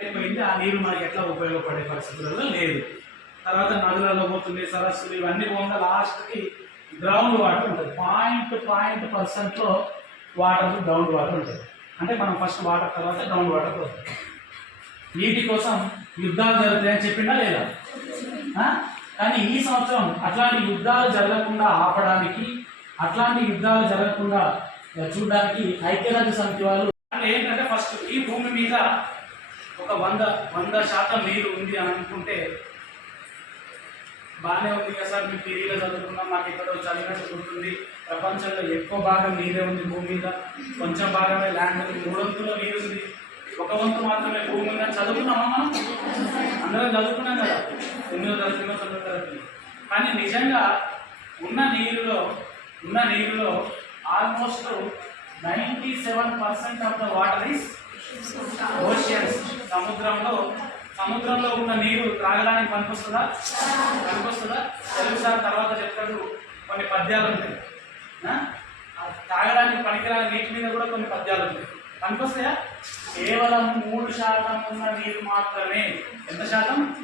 అయిపోయింది. ఆ నీరు మనకి ఎట్లా ఉపయోగపడే పరిస్థితులలో లేదు. తర్వాత నదులలో పోతుంది సరస్సులు ఇవన్నీ పోగా లాస్ట్కి గ్రౌండ్ వాటర్ ఉంటుంది. పాయింట్ పాయింట్ పర్సెంట్లో వాటర్ గ్రౌండ్ వాటర్ ఉంటుంది. అంటే మనం ఫస్ట్ వాటర్ తర్వాత గ్రౌండ్ వాటర్ వస్తుంది నీటి కోసం యుద్ధాలు జరుగుతాయని చెప్పిందా లేదా? కానీ ఈ సంవత్సరం అట్లాంటి యుద్ధాలు జరగకుండా ఆపడానికి అట్లాంటి యుద్ధాలు జరగకుండా చూడడానికి ఐక్యరాజ్య సమితి వాళ్ళు అంటే ఏంటంటే ఫస్ట్ ఈ భూమి మీద ఒక వంద వంద శాతం నీరు ఉంది అని అనుకుంటే బాగానే ఉంది కదా సార్ మేము టీవీలో చదువుకున్నాం మాకు ఇక్కడ చదివినట్టు గుర్తుంది ప్రపంచంలో ఎక్కువ భాగం నీరే ఉంది భూమి మీద. కొంచెం భాగమే ల్యాండ్ ఉంది. మూడొంతులో నీరు ఉంది. ఒక వంతు మాత్రమే భూమి మీద చదువుకున్నామా మనం? అందరం చదువుకున్నాం కదా. ఎన్నో తరగతిలో తొమ్మిదో తరగతి కానీ నిజంగా ఉన్న నీరులో ఉన్న నీరులో almost ninety seven percent of the water is oceans సముద్రంలో సముద్రంలో ఉన్న నీరు త్రాగడానికి పనికొస్తుందా? పనికొస్తుందా? తెలుగు సార్ తర్వాత చెప్తాడు కొన్ని పద్యాలు ఉంటాయి. త్రాగడానికి తాగడానికి పనికిరాని నీటి మీద కూడా కొన్ని పద్యాలు ఉంటాయి. పనికొస్తాయా? కేవలం మూడు శాతం ఉన్న నీరు మాత్రమే. ఎంత శాతం.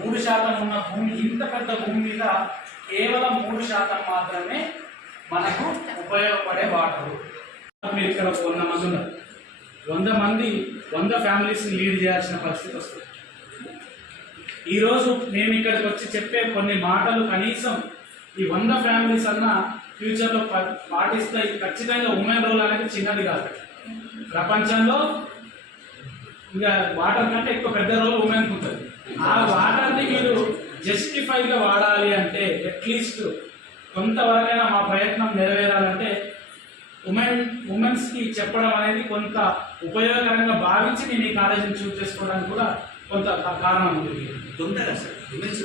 మూడు శాతం ఉన్న భూమి ఇంత పెద్ద భూమి మీద కేవలం మూడు శాతం మాత్రమే మనకు ఉపయోగపడే వాటర్. మీరు ఇక్కడ వంద మంది ఉన్నారు. వంద మంది వంద ఫ్యామిలీస్ని లీడ్ చేయాల్సిన పరిస్థితి వస్తుంది. ఈరోజు మేము ఇక్కడికి వచ్చి చెప్పే కొన్ని మాటలు కనీసం ఈ వంద ఫ్యామిలీస్ అన్న ఫ్యూచర్లో పాటిస్తే పాటిస్తాయి ఖచ్చితంగా ఉమెన్ రోల్ అనేది చిన్నది కాదు. ప్రపంచంలో ఇంకా వాటర్ కంటే ఎక్కువ పెద్ద రోల్ ఉమెన్ ఉంటుంది ఆ వాటర్ని మీరు జస్టిఫైగా వాడాలి అంటే అట్లీస్ట్ కొంతవరకైనా మా ప్రయత్నం నెరవేరాలంటే ఉమెన్ ఉమెన్స్కి చెప్పడం అనేది కొంత ఉపయోగకరంగా భావించి నేను ఈ కాలేజీని చూస్ చేసుకోవడానికి కూడా కొంత కారణం ఉంది. తొందరగా సార్ ఉమెన్స్